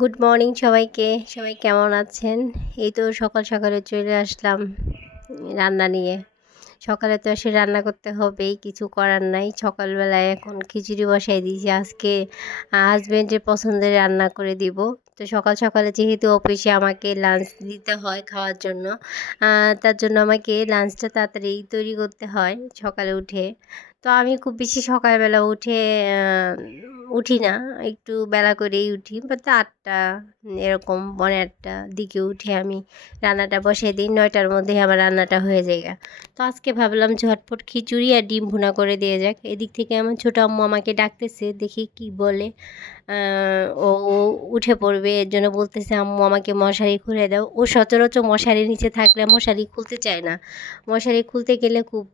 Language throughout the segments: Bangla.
গুড মর্নিং সবাইকে। সবাই কেমন আছেন? এই তো সকাল সকালে চলে আসলাম রান্না নিয়ে। সকালে তো এসে রান্না করতে হবেই, কিছু করার নাই। সকালবেলায় এখন খিচুড়ি বসাই দিয়েছি। আজকে হাজব্যান্ডের পছন্দের রান্না করে দিব। তো সকাল সকালে যেহেতু অফিসে আমাকে লাঞ্চ দিতে হয় খাওয়ার জন্য, তার জন্য আমাকে লাঞ্চটা তাড়াতাড়ি তৈরি করতে হয় সকালে উঠে। তো আমি খুব বেশি সকালবেলা উঠি না, একটু বেলা করেই উঠি, বাট 8টা এরকম 8:45 দিকে উঠে আমি রান্নাটা বসিয়ে দিই। 9টার মধ্যেই আমার রান্নাটা হয়ে যায়। তো আজকে ভাবলাম ঝটপট খিচুড়ি আর ডিম ভুনা করে দিয়ে যাক। এদিক থেকে আমার ছোটো আম্মু আমাকে ডাকতেছে, দেখি কি বলে। ও উঠে পড়বে, এর জন্য বলতেছে আম্মু আমাকে মশারি খুলে দাও। ও সচরাচর মশারির নিচে থাকলে মশারি খুলতে চায় না। মশারি খুলতে গেলে খুব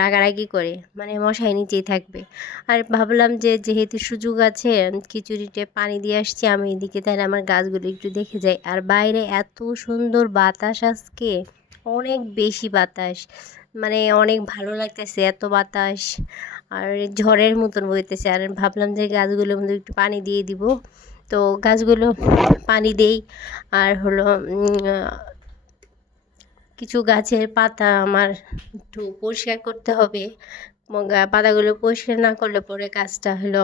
রাগারাগি করে, মানে মশারি নিচেই থাকবে। আর ভাবলাম যে যেহেতু সুযোগ আছে, খিচুড়িতে পানি দিয়ে আসছি আমি এদিকে, তাহলে আমার গাছগুলো একটু দেখে যাই। আর বাইরে এত সুন্দর বাতাস আজকে, অনেক বেশি বাতাস, মানে অনেক ভালো লাগতেছে এত বাতাস। আর ঝড়ের মতন বইতেছে। আর ভাবলাম যে গাছগুলোর মধ্যে একটু পানি দিয়ে দিব। তো গাছগুলো পানি দেই। আর হলো কিছু গাছের পাতা আমার একটু পরিষ্কার করতে হবে। পাতাগুলো পরিষ্কার না করলে পরে গাছটা হলো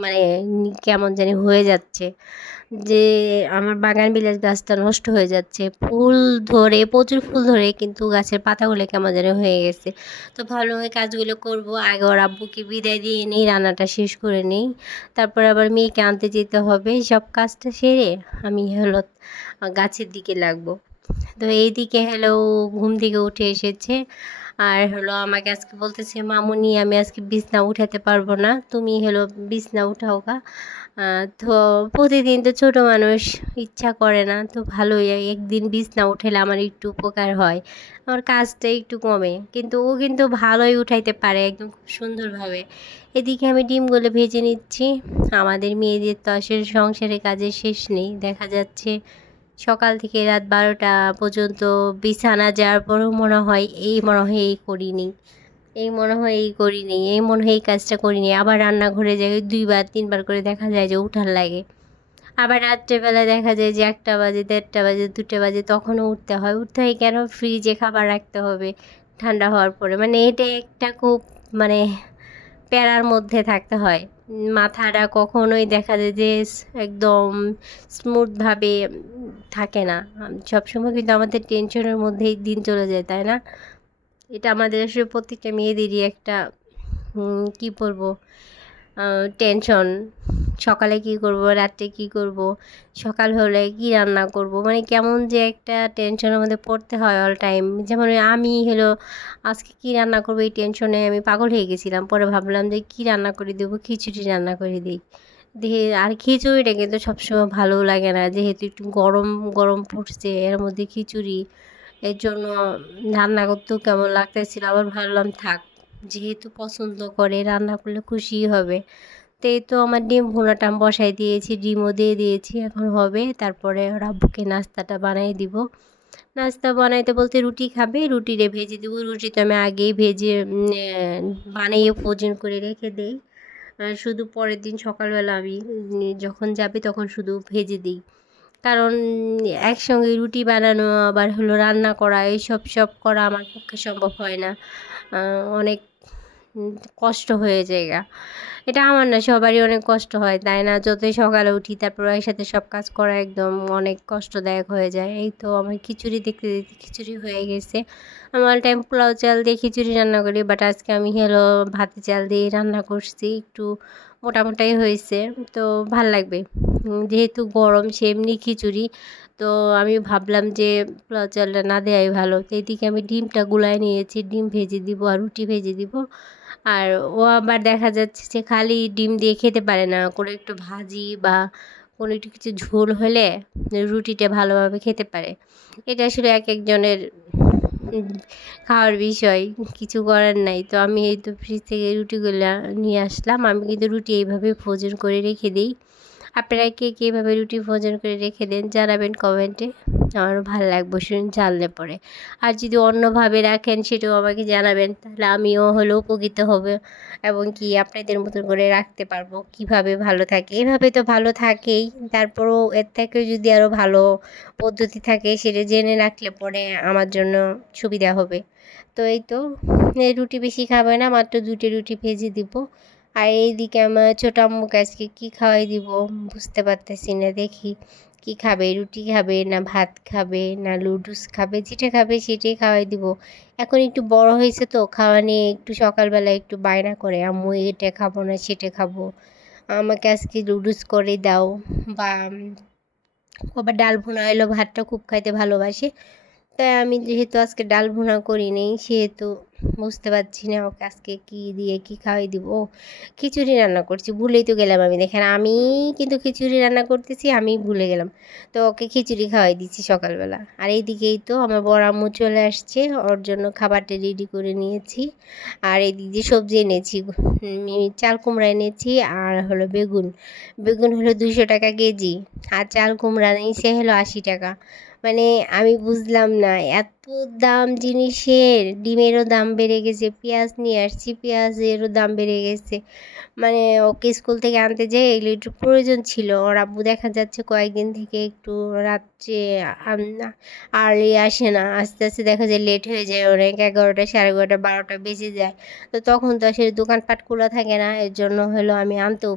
মানে কেমন জানি হয়ে যাচ্ছে, যে আমার বাগান বিলাস গাছটা নষ্ট হয়ে যাচ্ছে। ফুল ধরে, প্রচুর ফুল ধরে, কিন্তু গাছের পাতাগুলো কেমন যেন হয়ে গেছে। তো ভাবলাম ওই কাজগুলো করবো আগে, ওর আব্বুকে বিদায় দিয়ে নেই, রান্নাটা শেষ করে নেই। তারপর আবার মেয়েকে আনতে যেতে হবে। সব কাজটা সেরে আমি হলো গাছের দিকে লাগবো। তো এইদিকে হলো ঘুম থেকে উঠে এসেছে। আর হলো আমাকে আজকে বলতেছে, মামুনি আমি আজকে বিছনা উঠাতে পারবো না, তুমি হলো বিছনা উঠাও গা। তো প্রতিদিন তো ছোটো মানুষ, ইচ্ছা করে না। তো ভালোই, একদিন বিছনা উঠালে আমার একটু উপকার হয়, আমার কাজটা একটু কমে। কিন্তু ও কিন্তু ভালোই উঠাইতে পারে, একদম খুব সুন্দরভাবে। এদিকে আমি ডিমগুলো ভেজে নিচ্ছি। আমাদের মেয়েদের তো আসলে সংসারে কাজের শেষ নেই, দেখা যাচ্ছে সকাল থেকে রাত 12টা পর্যন্ত বিছানা যাওয়ার পরেও মনে হয় এই করিনি, এই মনে হয় এই কাজটা করিনি। আবার রান্নাঘরে যাই, 2বার 3বার করে দেখা যায় যে উঠার লাগে। আবার রাত্রেবেলা দেখা যায় যে 1টা বাজে, 1:30 বাজে, 2টা বাজে, তখনও উঠতে হয় কেন, ফ্রিজে খাবার রাখতে হবে ঠান্ডা হওয়ার পরে। মানে এটা একটা খুব, মানে প্যারার মধ্যে থাকতে হয়। মাথাটা কখনোই দেখা যায় যে একদম স্মুথভাবে থাকে না। সবসময় কিন্তু আমাদের টেনশনের মধ্যেই দিন চলে যায়, তাই না? এটা আমাদের আসলে প্রত্যেকটা মেয়েদেরই একটা কী বলবো, টেনশন। সকালে কী করব, রাত্রে কী করব, সকাল হলে কী রান্না করব, মানে কেমন যে একটা টেনশনের মধ্যে পড়তে হয় অল টাইম। যেমন আমি হলো আজকে কী রান্না করব, এই টেনশনে আমি পাগল হয়ে গেছিলাম। পরে ভাবলাম যে কী রান্না করে দেবো, খিচুড়ি রান্না করে দিই। দিয়ে আর খিচুড়িটা কিন্তু সবসময় ভালোও লাগে না, যেহেতু একটু গরম গরম পড়ছে, এর মধ্যে খিচুড়ি, এর জন্য রান্না করতেও কেমন লাগতেছিল। আবার ভাবলাম থাক, যেহেতু পছন্দ করে রান্না করলে খুশিই হবে। তো এই তো আমার ডিম ভুনাটা আমি বসাই দিয়েছি, ডিমও দিয়ে দিয়েছি, এখন হবে। তারপরে ওর আব্বুকে নাস্তাটা বানিয়ে দিব। নাস্তা বানাইতে বলতে রুটি খাবে, রুটিরে ভেজে দেবো। রুটি তো আমি আগেই ভেজে বানিয়ে ফ্রোজেন করে রেখে দেই। শুধু পরের দিন সকালবেলা আমি যখন যাবে তখন শুধু ভেজে দিই। কারণ একসঙ্গে রুটি বানানো আবার হলো রান্না করা, সব করা আমার পক্ষে সম্ভব হয় না। অনেক কষ্ট হয়ে যায়। এটা আমার না, সবারই অনেক কষ্ট হয়, তাই না? যতই সকালে উঠি তারপর একসাথে সব কাজ করা একদম অনেক কষ্টদায়ক হয়ে যায়। এই তো আমার খিচুড়ি দেখতে দেখতে খিচুড়ি হয়ে গেছে। আমি অল টাইম পোলাও চাল দিয়ে খিচুড়ি রান্না করি, বাট আজকে আমি হলো ভাতের চাল দিয়ে রান্না করছি। একটু মোটামুটাই হয়েছে, তো ভাল লাগবে। যেহেতু গরম, সে এমনি খিচুড়ি, তো আমি ভাবলাম যে পোলাও চালটা না দেওয়াই ভালো। তো এদিকে আমি ডিমটা গুলায় নিয়েছি, ডিম ভেজে দিব আর রুটি ভেজে দিব। আর ও আবার দেখা যাচ্ছে যে খালি ডিম দিয়ে খেতে পারে না, কোনো একটু ভাজি বা কোনো একটু কিছু ঝোল হলে রুটিটা ভালোভাবে খেতে পারে। এটা আসলে এক একজনের খাওয়ার বিষয়, কিছু করার নাই। তো আমি এই তো ফ্রিজ থেকে রুটিগুলো নিয়ে আসলাম। আমি কিন্তু রুটি এইভাবে ফ্রোজেন করে রেখে দিই। আপনারা কে কীভাবে রুটি ফ্রোজেন করে রেখে দেন জানাবেন কমেন্টে। আমারও ভালো লাগবে জানলে পরে। আর যদি অন্যভাবে রাখেন সেটাও আমাকে জানাবেন, তাহলে আমিও হলো উপকৃত হব এবং কি আপনাদের মতন করে রাখতে পারবো। কিভাবে ভালো থাকে, এভাবে তো ভালো থাকেই, তারপরেও এর থেকেও যদি আরও ভালো পদ্ধতি থাকে সেটা জেনে রাখলে পরে আমার জন্য সুবিধা হবে। তো এই তো, এই রুটি বেশি খাবে না, মাত্র 2টি রুটি ভেজে দিব। আর এইদিকে আমার ছোট আম্মুকে আজকে কী খাওয়াই দিব বুঝতে পারতেছি না, দেখি কি খাবে, রুটি খাবে না ভাত খাবে না লুডুস খাবে, যেটা খাবে সেটাই খাওয়াই দিব। এখন একটু বড় হয়েছে তো, খাওয়া নিয়ে একটু সকালবেলা একটু বায়না করে, আম্মু এটা খাবো না সেটা খাবো, আমাকে আজকে লুডুস করে দাও। বা আবার ডাল ভুনা এলো, ভাতটা খুব খাইতে ভালোবাসে, তাই আমি যেহেতু আজকে ডাল ভুনা করিনি সেহেতু বুঝতে পারছি না ওকে আজকে কী দিয়ে কী খাওয়াই দিব। ও, খিচুড়ি রান্না করছি, ভুলেই তো গেলাম আমি, দেখেন আমি কিন্তু খিচুড়ি রান্না করতেছি, আমি ভুলে গেলাম। তো ওকে খিচুড়ি খাওয়াই দিচ্ছি সকালবেলা। আর এইদিকেই তো আমার বড় আম্মু চলে আসছে, ওর জন্য খাবারটা রেডি করে নিয়েছি। আর এইদিক দিয়ে সবজি এনেছি, চাল কুমড়া এনেছি, আর হলো বেগুন। বেগুন হলো 200 টাকা কেজি, আর চাল কুমড়া নিয়েছে হলো 80 টাকা। মানে আমি বুঝলাম না, এত দাম জিনিসের, ডিমেরও দাম বেড়ে গেছে, পেঁয়াজ নিয়ে আসছি পেঁয়াজেরও দাম বেড়ে গেছে। মানে ওকে স্কুল থেকে আনতে যেয়ে এগুলো একটু প্রয়োজন ছিল, ওর আব্বু দেখা যাচ্ছে কয়েকদিন থেকে একটু রাত্রে আর্লি আসে না, আস্তে আস্তে দেখা যায় লেট হয়ে যায় অনেক, 11টা 11:30 12টা বেজে যায়। তো তখন তো আসলে দোকানপাট খোলা থাকে না, এর জন্য হলো আমি আনতেও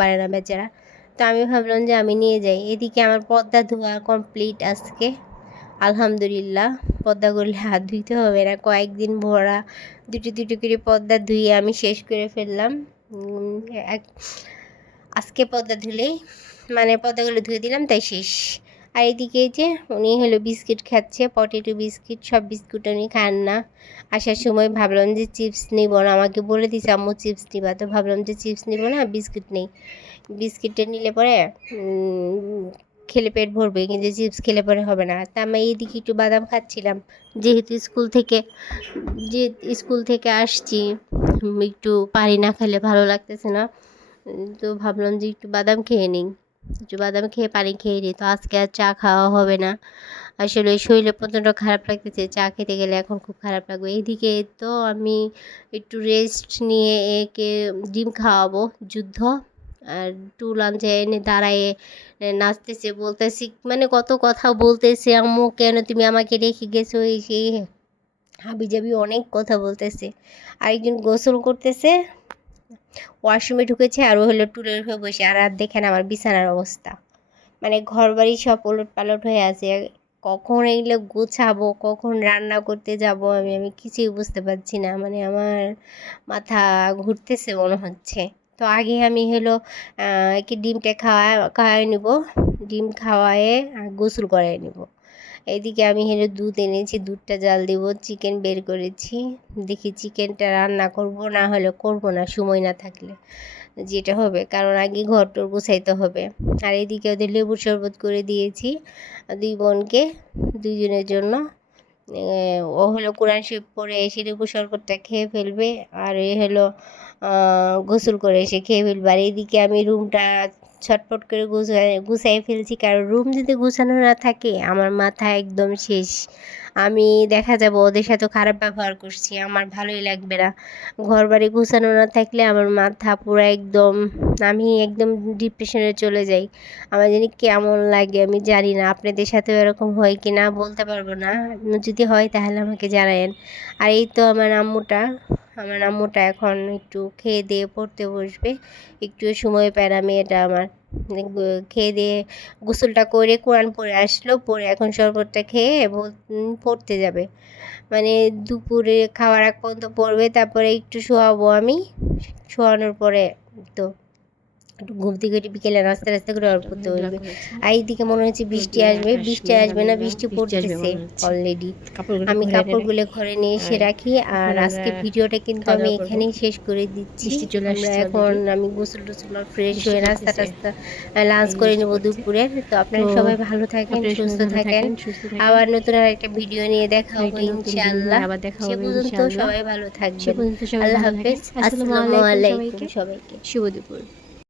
পারে না বেচারা। তো আমি ভাবলাম যে আমি নিয়ে যাই। এদিকে আমার পর্দা ধোয়া কমপ্লিট আজকে, আলহামদুলিল্লাহ। পর্দা করলে হাত ধুইতে হবে না, কয়েকদিন ভরা দুটো দুটো করে পর্দা ধুয়ে আমি শেষ করে ফেললাম। আজকে পর্দা ধুলেই মানে পর্দাগুলো ধুয়ে দিলাম, তাই শেষ। আর এদিকে যে উনি হলো বিস্কিট খাচ্ছে, পটেটো বিস্কিট, সব বিস্কুট উনি খান না। আসার সময় ভাবলাম যে চিপস নিব না, আমাকে বলে দিছে আম্মু চিপস নিবা, তো ভাবলাম যে চিপস নিব না, বিস্কিট নেই। বিস্কিটটা নিলে পরে খেলে পেট ভরবে, কিন্তু চিপস খেলে পরে হবে না। তা আমি এইদিকে একটু বাদাম খাচ্ছিলাম, যেহেতু স্কুল থেকে আসছি, একটু পানি না খেলে ভালো লাগতেছে না। তো ভাবলাম যে একটু বাদাম খেয়ে নিই, একটু বাদাম খেয়ে পানি খেয়ে নিই। তো আজকে আর চা খাওয়া হবে না, আসলে শরীরে প্রচণ্ড খারাপ লাগতেছে, চা খেতে গেলে এখন খুব খারাপ লাগবে। এইদিকে তো আমি একটু রেস্ট নিয়ে একে ডিম খাওয়াবো, যুদ্ধ। আর লাঞ্চে এনে দাঁড়ায়ে নাচতেছে, বলতেছি, মানে কত কথা বলতেছে, আম্মু কেন তুমি আমাকে রেখে গেছো, এই সেই হাবিজাবি অনেক কথা বলতেছে। আরেকজন গোসল করতেছে, ওয়াশরুমে ঢুকেছে, আর ও হলো টুলের হয়ে বসে। আর দেখেন আমার বিছানার অবস্থা, মানে ঘর বাড়ি সব ওলট পালট হয়ে আছে। কখন এগুলো গোছাবো, কখন রান্না করতে যাব, আমি কিছুই বুঝতে পারছি না, মানে আমার মাথা ঘুরতেছে মনে হচ্ছে। তো আগে আমি হলো কি ডিমটা খাওয়াই নেব, ডিম খাওয়ায়ে গোসল করাই নেব। এইদিকে আমি হলো দুধ এনেছি, দুধটা জাল দেব, চিকেন বের করেছি, দেখি চিকেনটা রান্না করব, না হলে করব না, সময় না থাকলে যেটা হবে, কারণ আগে ঘরটর গুছাইতে হবে। আর এদিকে ওদের লেবুর শরবত করে দিয়েছি দুই বোনকে, দুইজনের জন্য। ও হলো কোরআন শরীফ পড়ে এসে লেবুর শরবতটা খেয়ে ফেলবে, আর এ হলো গোসল করে এসে খেয়ে ফেলবে। আর এদিকে আমি রুমটা ছটপট করে গুছাই ফেলছি, কারণ রুম যদি গুছানো না থাকে আমার মাথা একদম শেষ। আমি দেখা যাব ওদের সাথে খারাপ ব্যবহার করছি, আমার ভালোই লাগবে না। ঘর বাড়ি গুছানো না থাকলে আমার মাথা পুরো একদম, আমি একদম ডিপ্রেশনে চলে যাই, আমার জানি কেমন লাগে আমি জানি না। আপনাদের সাথেও এরকম হয় কি না বলতে পারবো না, যদি হয় তাহলে আমাকে জানায়েন। আর এই তো আমার আম্মুটা এখন একটু খেয়ে দিয়ে পড়তে বসবে, একটু সময় পায় না মেয়েটা আমার। খেয়ে দিয়ে গোসলটা করে কোরআন পড়ে আসলো, পড়ে এখন শরবতটা খেয়ে পড়তে যাবে। মানে দুপুরে খাওয়ার আগ পর্যন্ত পড়বে, তারপরে একটু শোয়াবো আমি, শোয়ানোর পরে তো একটু ঘুম থেকে উঠে বিকেলে নাস্তা টাস্তা করে অল্প করতে বলবে। আর এইদিকে মনে হচ্ছে বৃষ্টি আসবে না, বৃষ্টি পড়তেছে অলরেডি। আমি কাপড়গুলো ঘরে নিয়ে এসে রাখি। আর আজকে ভিডিওটা কিন্তু আমি এখানেই শেষ করে দিচ্ছি। আমরা এখন আমি গোসল টোসল ফ্রেশ হয়ে নাস্তা টাস্তা লাঞ্চ করে নেবো দুপুরের। তো আপনারা সবাই ভালো থাকেন, সুস্থ থাকেন, আবার নতুন আর একটা ভিডিও নিয়ে দেখা হবে ইনশাআল্লাহ। সে পর্যন্ত সবাই ভালো থাকবেন, আল্লাহ হাফেজ, আসসালামু আলাইকুম সবাইকে, শুভ দুপুর।